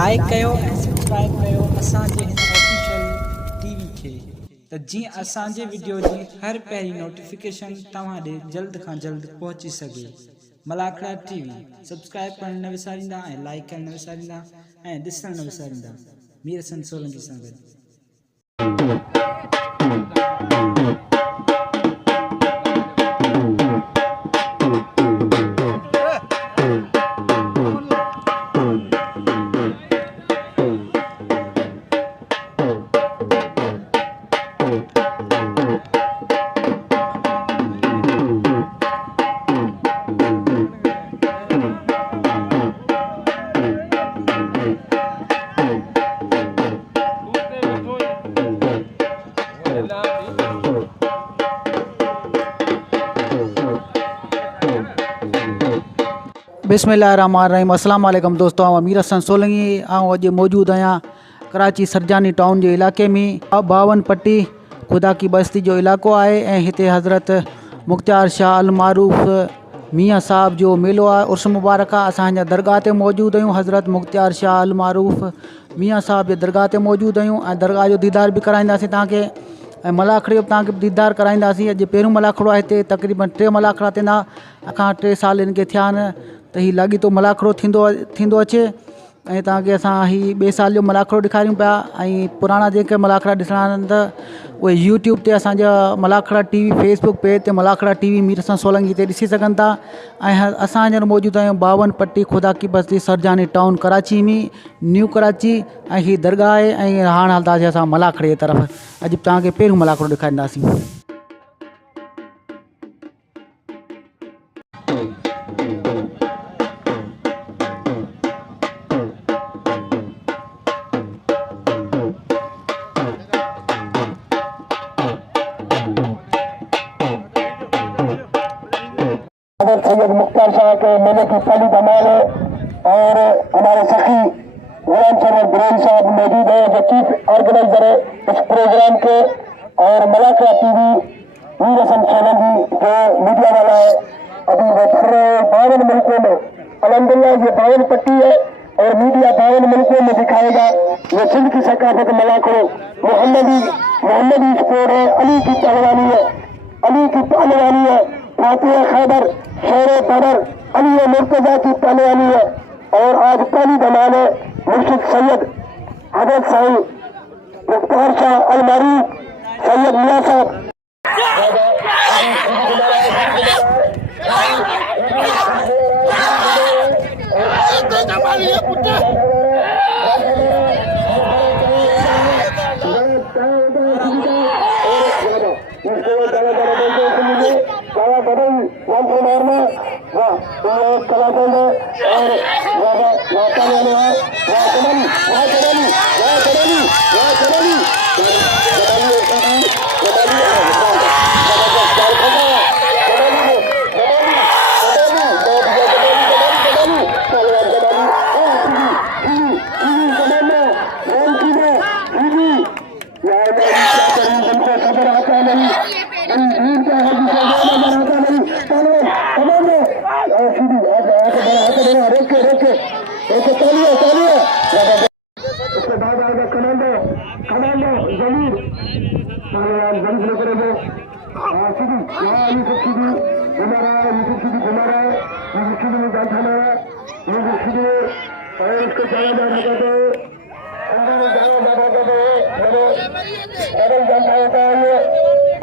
Like कयो ऐं subscribe कयो असांजे हिन ऑफिशियल टीवी खे, त जीअं असांजे वीडियो जी हर पहिरीं नोटिफिकेशन तव्हां ॾे जल्द खां जल्द पहुची सघे। मलाखड़ा टीवी सब्सक्राइब करण न विसारींदा ऐं लाइक करण न विसारींदा ऐं ॾिसण न विसारींदा। मीर हसन सोलंकी सां गॾु। बिस्मिल्लाहिर्रहमानिर्रहीम। अस्सलाम वालेकुम दोस्तों, मीर हसन सोलंकी अॼु मौजूद आहियां कराची सरजानी टाउन जे इलाइक़े में। 52 पट्टी खुदा की बस्ती जो इलाइक़ो आहे ऐं हिते हज़रत मुख्तार शाह अल मारूफ़ मियाँ साहब जो मेलो आहे, उर्स मुबारक आहे। असां हिन दरगाह ते मौजूद आहियूं, हज़रत मुख्तार शाह अल मारूफ़ मियाँ साहब जे दरगाह ते मौजूद आहियूं ऐं दरगाह जो दीदार बि कराईंदासीं तव्हांखे ऐं मलाखड़े जो तव्हांखे दीदार कराईंदासीं। अॼु पहिरियों मलाखड़ो आहे हिते, तक़रीबन 3 मलाखड़ा थींदा, अखां 3 साल हिन खे थिया आहिनि त हीउ लाॻीतो मलाखड़ो थींदो अचे ऐं तव्हांखे असां हीउ ॿिए साल जो मलाखड़ो ॾेखारियूं पिया। ऐं पुराणा जेके मलाखड़ा ॾिसणा आहिनि त उहे यूट्यूब ते असांजा मलाखड़ा टीवी फेसबुक पेज ते मलाखड़ा टीवी मीर हसन सोलंकी ते ॾिसी सघनि था। ऐं असां हींअर मौजूदु आहियूं 52 पट्टी खुदा की बस्ती सरजानी टाउन कराची में, न्यू कराची। ऐं हीअ दरगाह आहे ऐं हाणे हलंदासीं असां मलाखड़े जी तरफ़। अॼु तव्हांखे पहिरियों मलाखड़ो ॾेखारींदासीं। सैयद मुख्तार शाह के मेले की पहली धमाल है और हमारे सखी गुलाम सरवर बरेली साहब मौजूद है जो चीफ ऑर्गेनाइजर है इस प्रोग्राम के। और मलाखड़ा टीवी मीर हसन सोलंकी जो मीडिया वाला है, अभी वो कर रहे हैं 52 मुल्कों में। अल्हम्दुलिल्लाह ये 52 पट्टी है और मीडिया 52 मुल्कों में दिखाएगा। ये सिंध की सकाफत मलाखड़ो मोहम्मदी स्पोर्ट है, अली की पहलवानी है, फातिहा खैबर शेर बदर अली मुर्तजा की पहलवानी है। और आज पहली धमाल है मुर्शिद सैयद हजरत साईं मुख्तार शाह अल मारूफ सैयद मियाँ साहब। उसके बाद आएगा कमांडो जमीर और उसको जाना डबल जानता होता है, ये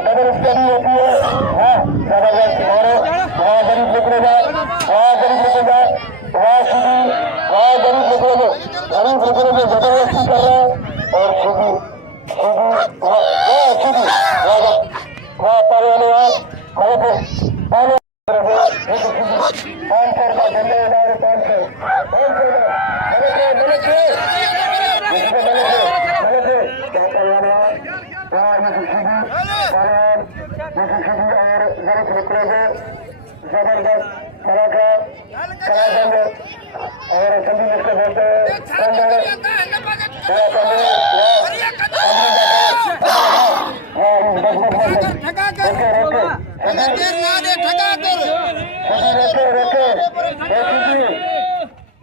डबल स्टडी होती है। हाँ जबरदस्त वहाँ गरीब निकलेगा, वहाँ गरीब निकलेगा, वहाँ गरीब निकलेंगे, जबरदस्ती कर रहा है। और वहाँ पाने वाले जबरदस्त कलाकार और सभी मिलकर बोलते हैं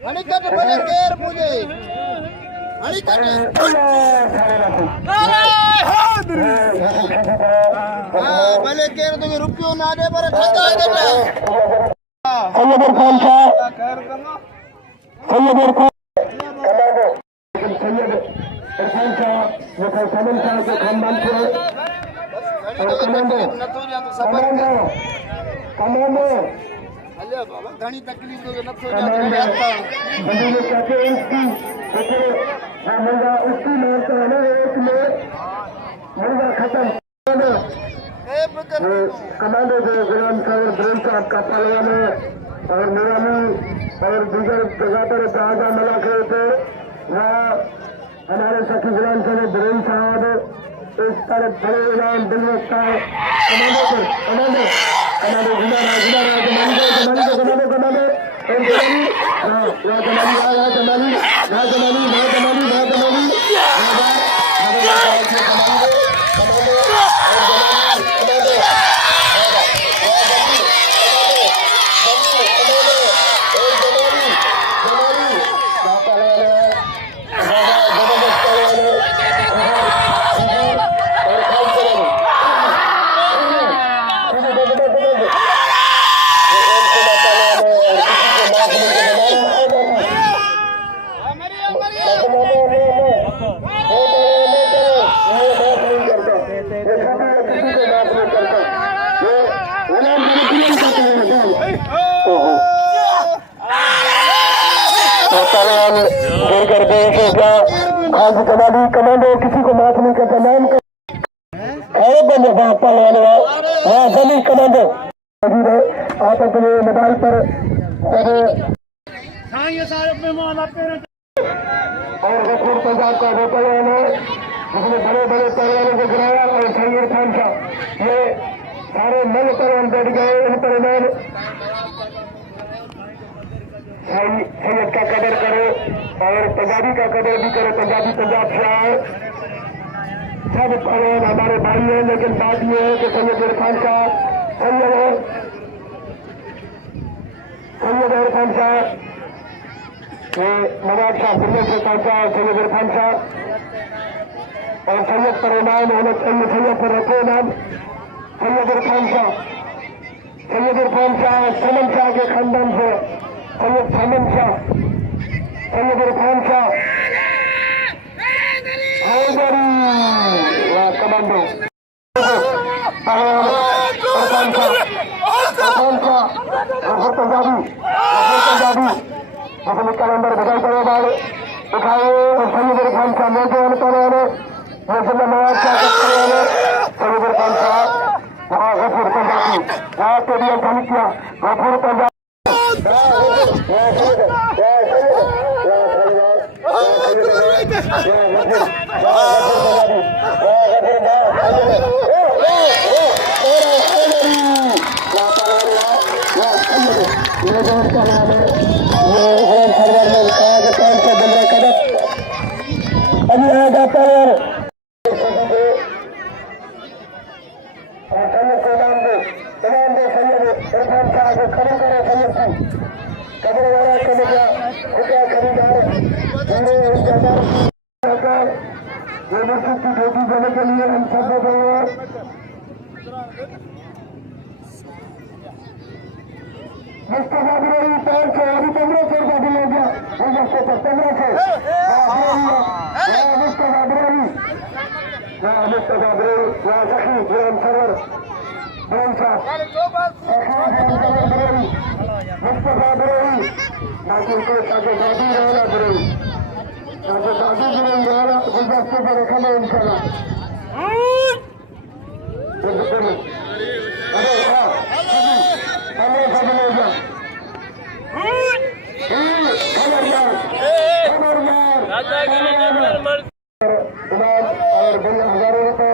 हनीकत बने केर मुझे भले केर तो रुपयो ना दे पर ठगा दे सैयद इरफान शाह सैयद इरफान सैयद इरफान शाह जो सैयद शाह के खानदान से और कमांडो कमांडो अल्लाह बाबा घणी तकलीफ तो न थो बंदी ने कहते हैं इसकी लेकिन मुर्गा उसकी मारता है ना एक में मुर्गा खत्म कमांडो जो गुलाम सागर ब्रेन साहब का पहलवान है और निरामी और दीगर जगह पर ताजा मिला के थे वहाँ हमारे सखी गुलाम सागर ब्रेन साहब इस तरह बड़े इनाम दिल रखता है कमांडो कमांडो कमांडो गुनारा गुनारा कमांडो कमांडो कमांडो कमांडो हाँ वहाँ कमांडो वहाँ कमांडो वहाँ कमांडो वहाँ कमांडो वहाँ कमांडो कमांडो किसी को माफ नहीं करता नाम बंदे पहलवान हाँ जमीन कमांडो आप अपने मोबाइल पर और गफूर पंजाब का वो पहलवान है जिसने बड़े बड़े पहलवानों को गिराया और सैयद इरफान शाह ये सारे नल पहलवान बैठ गए इन पहलवान सैयद का कदर करो और पंजाबी का कदर भी करो पंजाबी पंजाब से आए सब पहलवान हमारे भाई हैं लेकिन बात यह है कि सैयद इरफान शाह सैयद इरफान शाह नवाब शाह दिल्ली से पहुंचा सैयद इरफान शाह और सैयद पर इनाम होना चाहिए सैयद पर रखो नाम सैयद इरफान शाह समन शाह के खानदान से सैयद समन शाह सैयद इरफान शाह कमांडो पंजाबी कैलेंडर बदल करो बाल उठाए और सैयद इरफान शाह नौजवान पहलवान मुसलमान नवाब शाह सैयद इरफान शाह वहाँ गफूर पंजाबी वहाँ स्टेडियम खाली किया गफूर पंजाबी अभी आएगा पर सैयद इरफान शाह को खड़ा करो सैयद की कब्र वाला चले गया रुपया खरीदार यूनिवर्सिटी धोती देने के लिए हम सब देंगे मुस्तफा बिरोही 500 अभी 1500 रुपया बिल हो गया मुस्तफा 1500 मुस्तफा बिरोही सखी गुलाम सरवर गुलाम साहब मुस्तफा बिरोही बाकी को ताकि दादी रहना बिरोही ताकि दादी बिरोही रहना गुलदस्ते पर रखना इंशाल्लाह अरे हाँ हमें सब ले जा खबरदार और बिल हजारों रुपए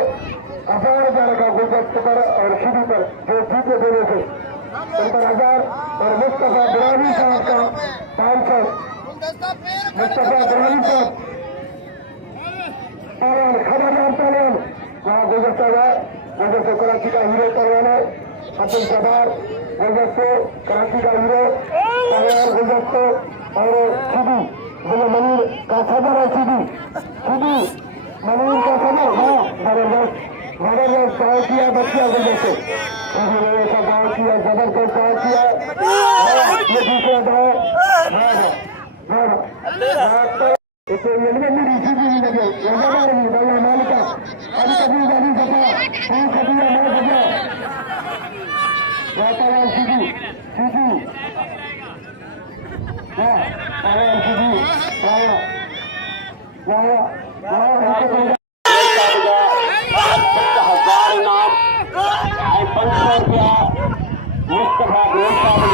1000 का गुलदस्ते पर और शिविर पर जो जीते देने से उन पर 1000 और मुस्तफा बिरानी साहब का 500 मुस्तफा बिरानी साहब खबरदार पहलवान वहाँ गुलदस्ता हुआ गुलदस्ते कराची का हीरो पहलवान अब्दुल जब्बार गुलदस्ते कराची का हीरो पहलवान गुलदस्ते और सीधी मनीर का सदर है सीधी सभी मनोज का सभी जबरदस्त जबरदस्त गाँव किया बच्चिया बंदे से ऐसा गाँव किया जबरदस्त गाँव किया ये दूसरा गाँव इसे ये मेरी चीज़ नहीं लगे ये जगह नहीं भैया मालिका अभी कभी गाली सपा हाँ कभी मैं सपा वातावरण सीधी सीधी हाँ वातावरण सीधी वाया वाया वाया 1000 इनाम 500 रुपया मुस्तफा ग्रोथ साहब के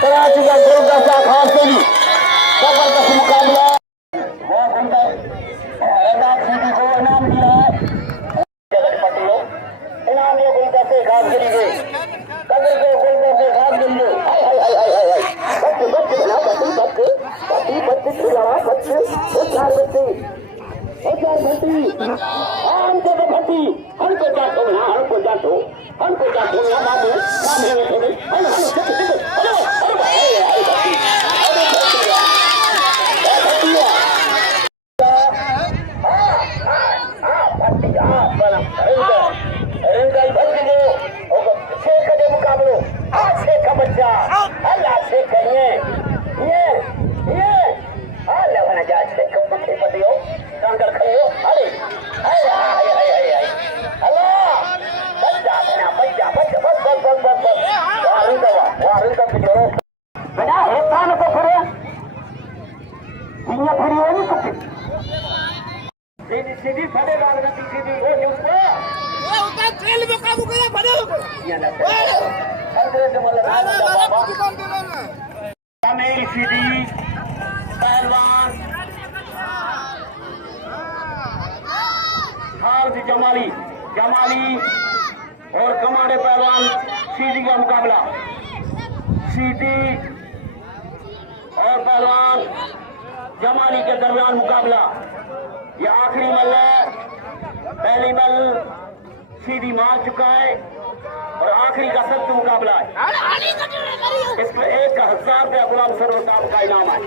कराची का गुलदस्ता खास से भी जबरदस्त मुकाबला वो बंदा सीधी को इनाम दिया है जगत पटियो इनाम ये गुलदस्ते खास गिरी गई कदर के गुलदस्ते खास गिरी गई हाय हाय हाय हाय हाय बच्चे बच्चे बना बच्चे खिलावा बच्चे वो चार बच्चे हम जब भट्टी हमको जातो ना हमको जातो ना मामू काम है थोड़े हेलो सीधी फटे राजनीति सीधी वो ऊपर वो उतना ट्रेल में काबू करा फटे ये ना अंग्रेज मतलब मेरी सीधी पहलवान हार्द जमाली और कमांडे पहलवान सीधी का मुकाबला सीधी और पहलवान जमाली के दरमियान मुकाबला ये आखिरी मल है पहली मल सीधी मार चुका है और आखिरी का सख्त मुकाबला है इसमें 1000 रुपया गुलाम सरवर साहब का इनाम है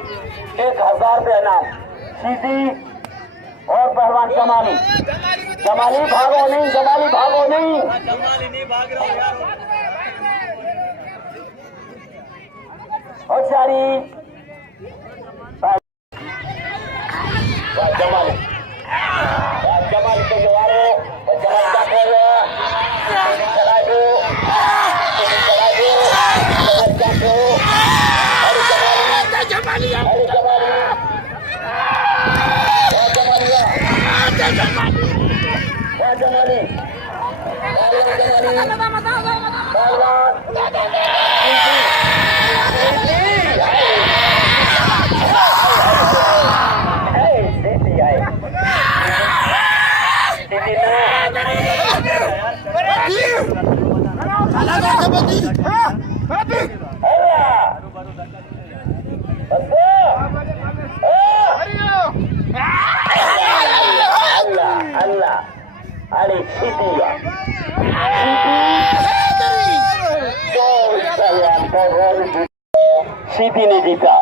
1000 रुपया इनाम सीधी और पहलवान जमाली भागो नहीं भाग रहा यार और सारी जमाली तो जो आ रहे जमाल क्या कर रहे हैं चला दो सीधी ने जीता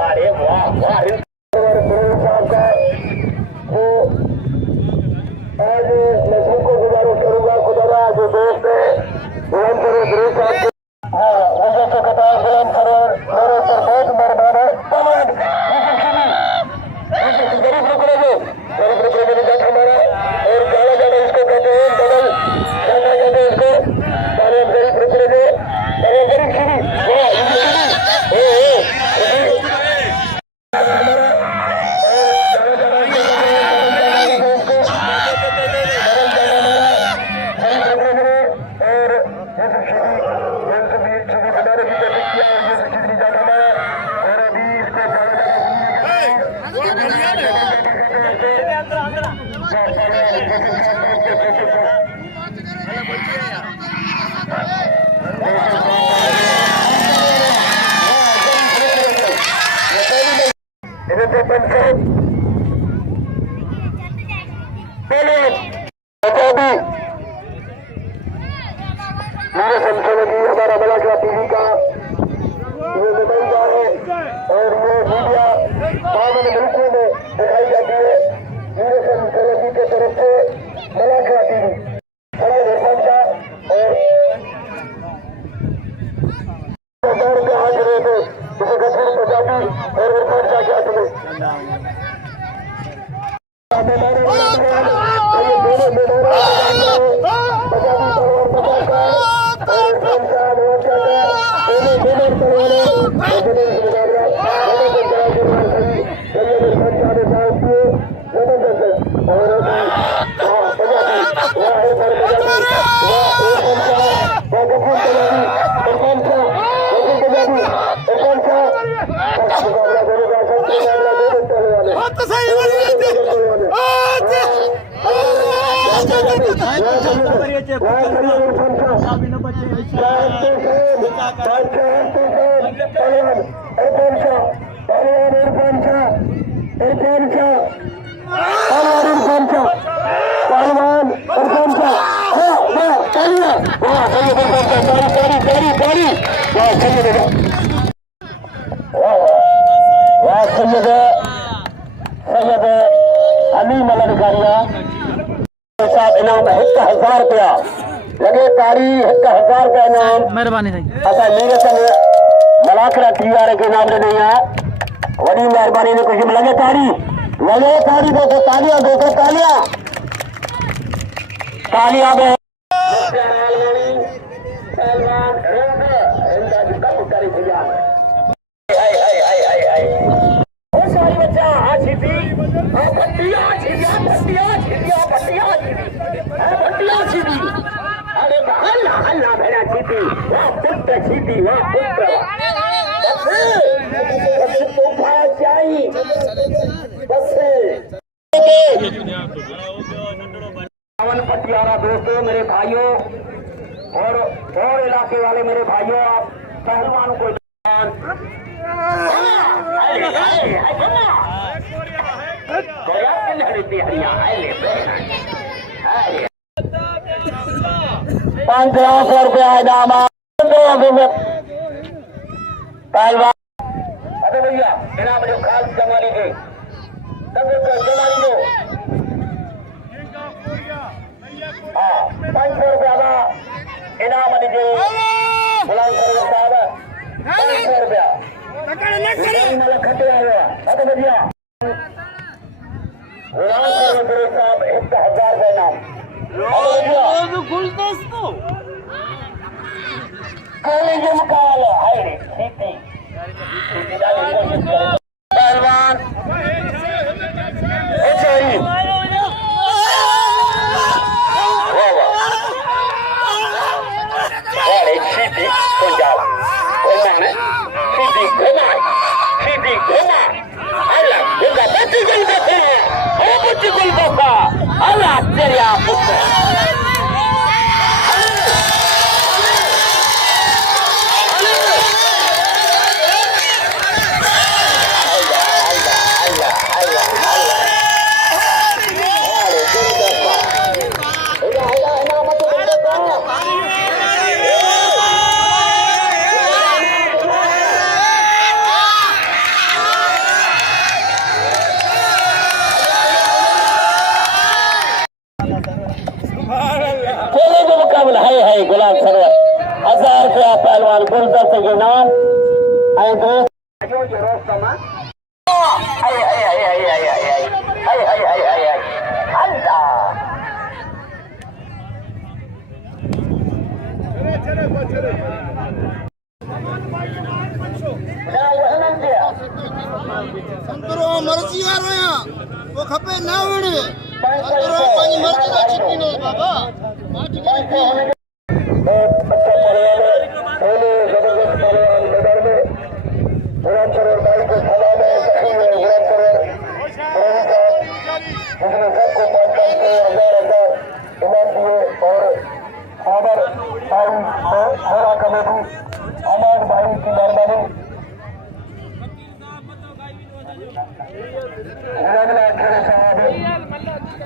अरे वाह वाह आज मैं सबको गुजारिश करूंगा खुदा जो दोस्त है बहुत मेहरबान है मेरे संसद की हमारा मलाकरा टीवी का ये नुमाइंदा है और ये मीडिया बावन मुल्कों में दिखाई जाती है। मेरे संसद की तरफ से मलाकरा टीवी और दौर के हाथ रहे थे जिसे गठन पंजाबी और इरफान शाह के हाथ में इनाम 1000 रुपया लगे तारी 1000 रुपया इनाम महिरबानी साईं। असां मेरे संग मलाकरा टीवी वारे खे इनाम ॾिनई आहे। वॾी महिरबानी ने कुझु लगे तारी दोस्तों, तालियां दोस्तों, तालियां तालियां में पटियाला दोस्तों, मेरे भाइयों और इलाके वाले मेरे भाइयों, आप पहलवान को 500 रुपया इनाम पहलवान। अरे भैया इनाम जो खास जमा लीजिए, जमा लीजिए। 500 रुपया का इनाम लीजिए गुलाम सरवर साहब, 500 रुपया खटे हुआ। अरे भैया गुलाम सरवर साहब 1000 का इनाम। पहलवान गुलाम सरवर 1000 रुपया पहलवान गुलदस्त के नाम। मर्जी वारो या वो खपे ना वणे पंहिंजी मर्जी का छिकी नहीं बाबा। भाई मोरा कमेटी अमान भाई की मेहरबानी रंगला खेड़े साहब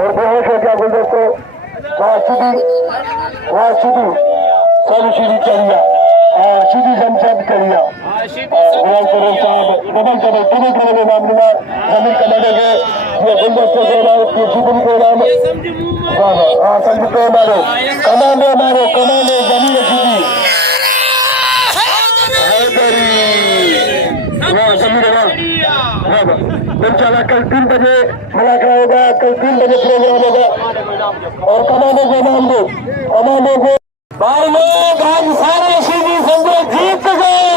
और बेहोश हो गया गुलदस्तों वहाँ सीधी सारी सीधी चढ़िया सीधी संसद करिया गुलाम करीम साहब डबल डबल डबल डबल नाम लेना जमीन कमाने के ये गुलदस्तों को नाम ये सीधी को नाम हाँ समझ को मारो कमाने जमीन सीधी इंशाल्लाह कल 3 बजे मुलाकात होगा कल 3 बजे प्रोग्राम होगा और कमाने के नाम दो कमाने को भाई लोग आज सारे सीधी समझो जीत गए